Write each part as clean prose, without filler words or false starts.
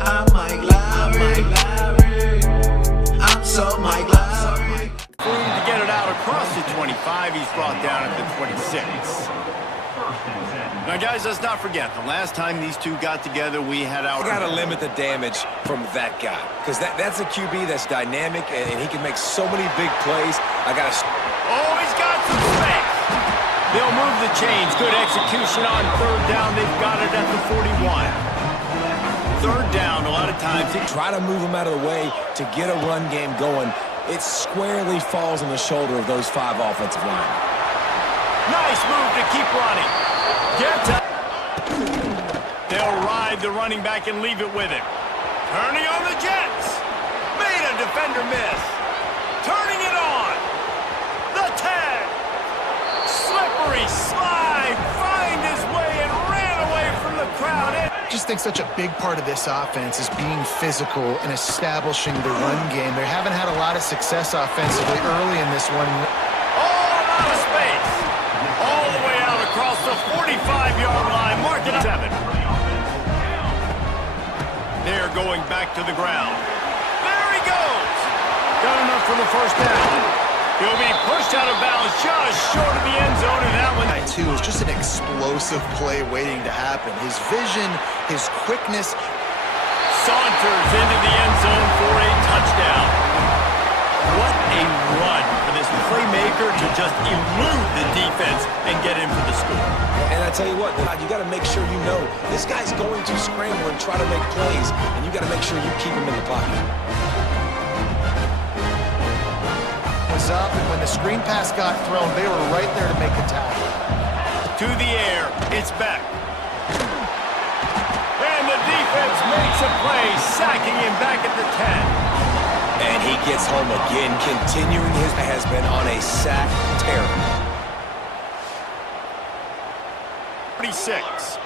I'm Mike Lowry. I'm so Mike Lowry. To get it out across the 25, he's brought down at the 26. Now, guys, let's not forget, the last time these two got together, we had our... I got to limit the damage from that guy, because that's a QB that's dynamic, and he can make so many big plays. I got to... Oh, he's got some space. They'll move the chains. Good execution on third down. They've got it at the 41. Third down, a lot of times. Try to move him out of the way to get a run game going. It squarely falls on the shoulder of those 5 offensive linemen. Nice move to keep running. They'll ride the running back and leave it with him. Turning on the Jets. Made a defender miss. Turning it on. The 10. Slippery slide. Find his way and ran away from the crowd. I just think such a big part of this offense is being physical and establishing the run game. They haven't had a lot of success offensively early in this one. All out of space. All the way out across the 45-yard line. Mark it 7. They're going back to the ground. There he goes. Got enough for the first down. He'll be pushed out of bounds just short of the end zone, and that one... Too is just an explosive play waiting to happen. His vision, his quickness. Saunters into the end zone for a touchdown. What a run for this playmaker to just elude the defense and get into the score. And I tell you what, you got to make sure you know this guy's going to scramble and try to make plays, and you got to make sure you keep him in the pocket. Was up, and when the screen pass got thrown, they were right there to make a tackle. To the air, it's back. And the defense makes a play, sacking him back at the 10. And he gets home again, continuing his has been on a sack tear. 46.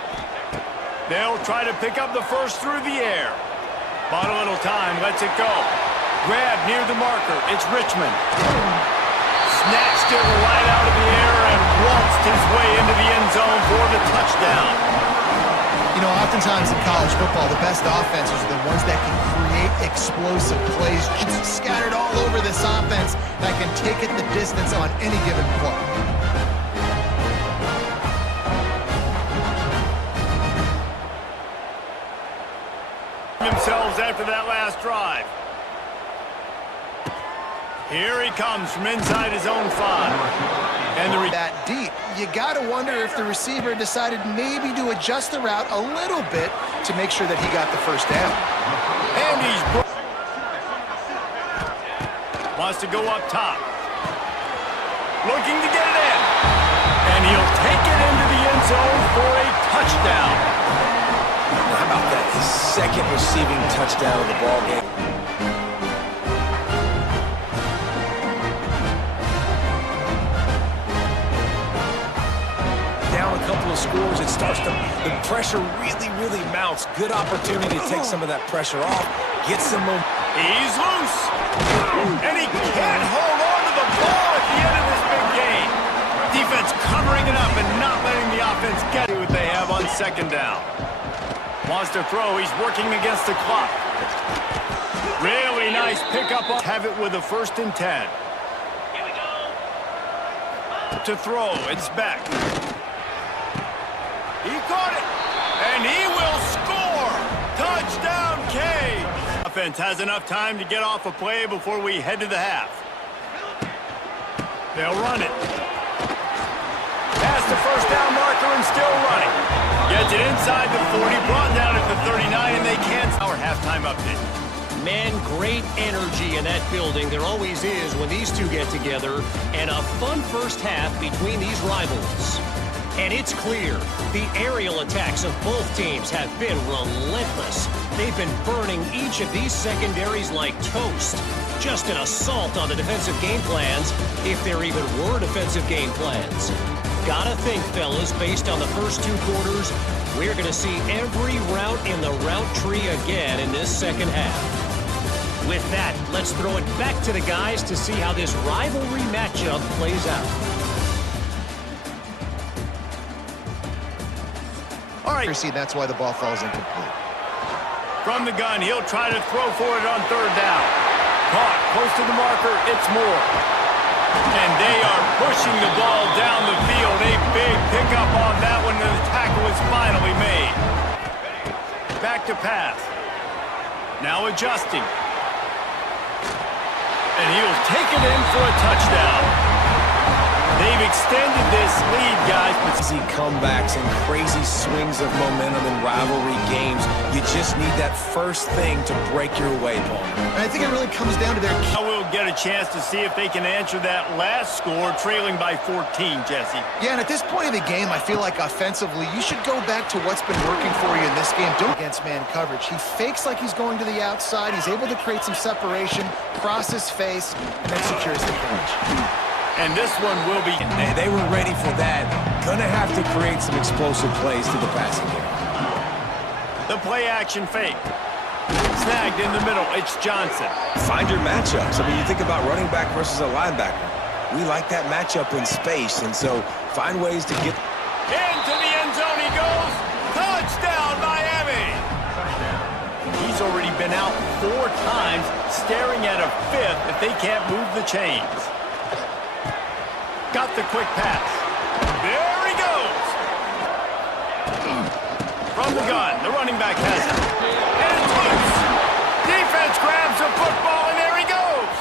They'll try to pick up the first through the air. Bought a little time, lets it go. Grab near the marker, it's Richmond. Snatched it right out of the air and waltzed his way into the end zone for the touchdown. You know, oftentimes in college football, the best offenses are the ones that can create explosive plays just scattered all over this offense that can take it the distance on any given play. Themselves after that last drive. Here he comes from inside his own 5. And that deep. You got to wonder if the receiver decided maybe to adjust the route a little bit to make sure that he got the first down. And he's wants to go up top. Looking to get it in. And he'll take it into the end zone for a touchdown. How about that? His second receiving touchdown of the ball game. Scores, it starts to, the pressure really mounts. Good opportunity to take some of that pressure off, get some momentum. He's loose, and he can't hold on to the ball at the end of this big game. Defense covering it up and not letting the offense get what they have on second down. Wants to throw, he's working against the clock. Really nice pickup. Have it with a 1st and 10. To throw, it's back. He caught it, and he will score! Touchdown, Canes! Offense has enough time to get off a play before we head to the half. They'll run it. Past the first down marker and still running. Gets it inside the 40, brought down at the 39, and they can't. Our halftime update. Man, great energy in that building. There always is when these two get together, and a fun first half between these rivals. And it's clear, the aerial attacks of both teams have been relentless. They've been burning each of these secondaries like toast. Just an assault on the defensive game plans, if there even were defensive game plans. Gotta think, fellas, based on the first 2 quarters, we're gonna see every route in the route tree again in this second half. With that, let's throw it back to the guys to see how this rivalry matchup plays out. All right. right. That's why the ball falls incomplete. From the gun, he'll try to throw for it on third down. Caught close to the marker, it's Moore. And they are pushing the ball down the field. A big pickup on that one, and the tackle is finally made. Back to pass. Now adjusting. And he'll take it in for a touchdown. They've extended this lead, guys. Crazy comebacks and crazy swings of momentum in rivalry games. You just need that first thing to break your way, Paul. And I think it really comes down to their... Now we'll get a chance to see if they can answer that last score, trailing by 14, Jesse. Yeah, and at this point in the game, I feel like offensively, you should go back to what's been working for you in this game. Don't against man coverage. He fakes like he's going to the outside. He's able to create some separation, cross his face, and then secures the catch. And this one will be... They were ready for that. Gonna have to create some explosive plays to the passing game. The play action fake. Snagged in the middle. It's Johnson. Find your matchups. I mean, you think about running back versus a linebacker. We like that matchup in space, and so find ways to get... Into the end zone he goes. Touchdown, Miami! He's already been out 4 times, staring at a 5th if they can't move the chains. Got the quick pass. There he goes. From the gun, the running back has it. And it's loose. Defense grabs the football, and there he goes.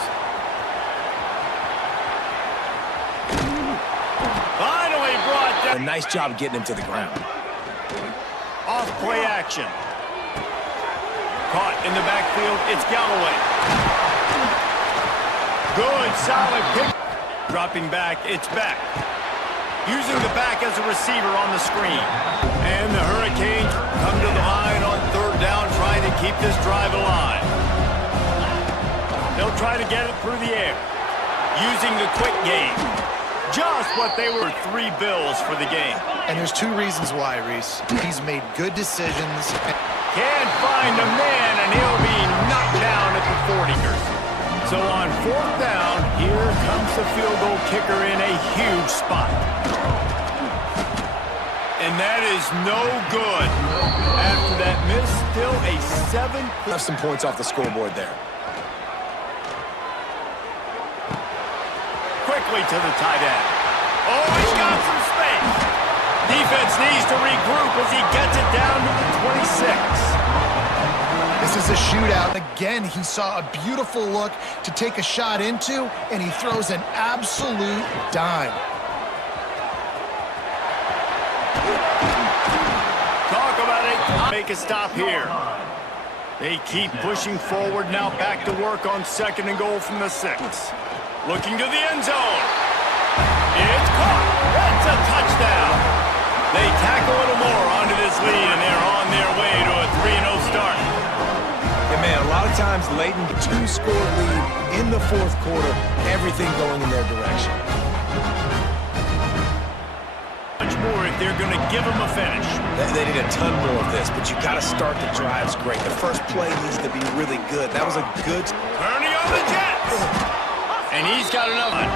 Finally brought down. A nice job getting him to the ground. Off play action. Caught in the backfield, it's Galloway. Good, solid pick. Dropping back, it's back. Using the back as a receiver on the screen. And the Hurricanes come to the line on third down, trying to keep this drive alive. They'll try to get it through the air. Using the quick game. Just what they were. 3 bills for the game. And there's 2 reasons why, Reese. He's made good decisions. Can't find a man, and he'll be knocked down at the 40ers. So on 4th down, here comes the field goal kicker in a huge spot. And that is no good. After that miss, still a 7. Left some points off the scoreboard there. Quickly to the tight end. Oh, he's got some space. Defense needs to regroup as he gets it down to the 26. This is a shootout. Again, he saw a beautiful look to take a shot into, and he throws an absolute dime. Talk about it. Make a stop here. They keep pushing forward now, back to work on 2nd and goal from the 6. Looking to the end zone. It's caught. That's a touchdown. They tackle a little more onto this lead, and they're on their way to a 3-0 start. And man, a lot of times late in the 2-score lead in the 4th quarter, everything going in their direction. Much more if they're going to give them a finish. They need a ton more of this, but you got to start the drives great. The first play needs to be really good. That was a good... Turning on the Jets. And he's got another.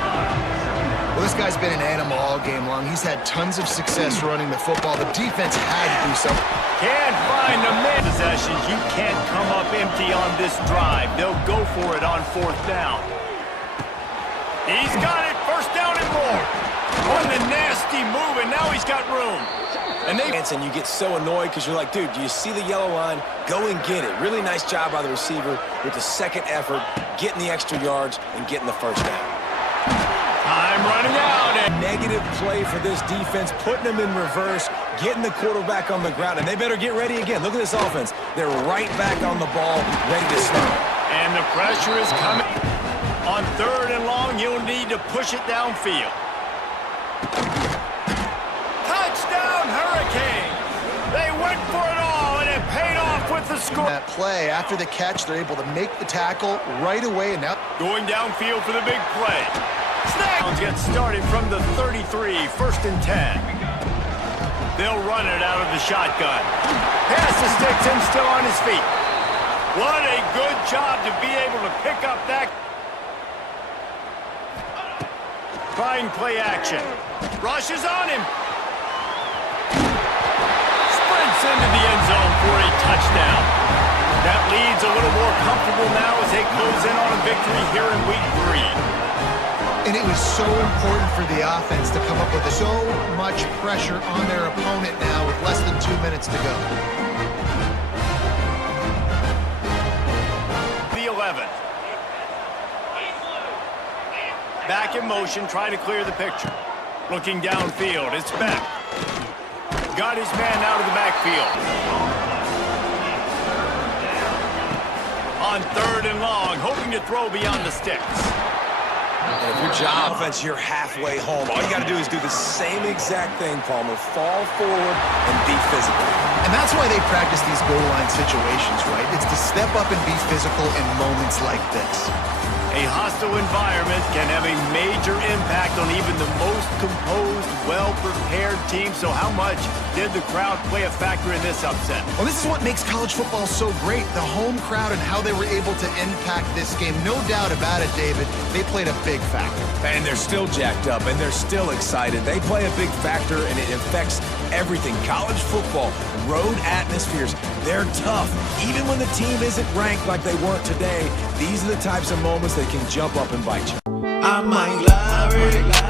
Well, this guy's been an animal all game long. He's had tons of success running the football. The defense had to do something. Can't find a man. Possessions, you can't come up empty on this drive. They'll go for it on 4th down. He's got it. 1st down and more. On the nasty move, and now he's got room. And you get so annoyed because you're like, dude, do you see the yellow line? Go and get it. Really nice job by the receiver with the 2nd effort, getting the extra yards and getting the 1st down. Time running out. And negative play for this defense, putting them in reverse, getting the quarterback on the ground, and they better get ready again. Look at this offense. They're right back on the ball, ready to start. And the pressure is coming. On 3rd and long, you'll need to push it downfield. Touchdown, Hurricanes! They went for it all, and it paid off with the score. That play, after the catch, they're able to make the tackle right away, and now... Going downfield for the big play. Snag gets started from the 33, 1st and 10. They'll run it out of the shotgun. Pass the sticks and still on his feet. What a good job to be able to pick up that. Trying play action. Rushes on him. Sprints into the end zone for a touchdown. That lead's a little more comfortable now as they close in on a victory here in week 3. And it was so important for the offense to come up with so much pressure on their opponent now with less than 2 minutes to go. The 11. Back in motion, trying to clear the picture. Looking downfield, it's back. Got his man out of the backfield. On 3rd and long, hoping to throw beyond the sticks. And if your job offense, you're halfway home. All you got to do is do the same exact thing, Palmer. Fall forward and be physical. And that's why they practice these goal line situations, right? It's to step up and be physical in moments like this. A hostile environment can have a major impact on even the most composed, well-prepared team. So how much did the crowd play a factor in this upset? Well, this is what makes college football so great. The home crowd and how they were able to impact this game. No doubt about it, David. They played a big factor. And they're still jacked up, and they're still excited. They play a big factor, and it affects everything. College football, road atmospheres, they're tough. Even when the team isn't ranked like they weren't today, these are the types of moments that can jump up and bite you. I'm Mike Lowry.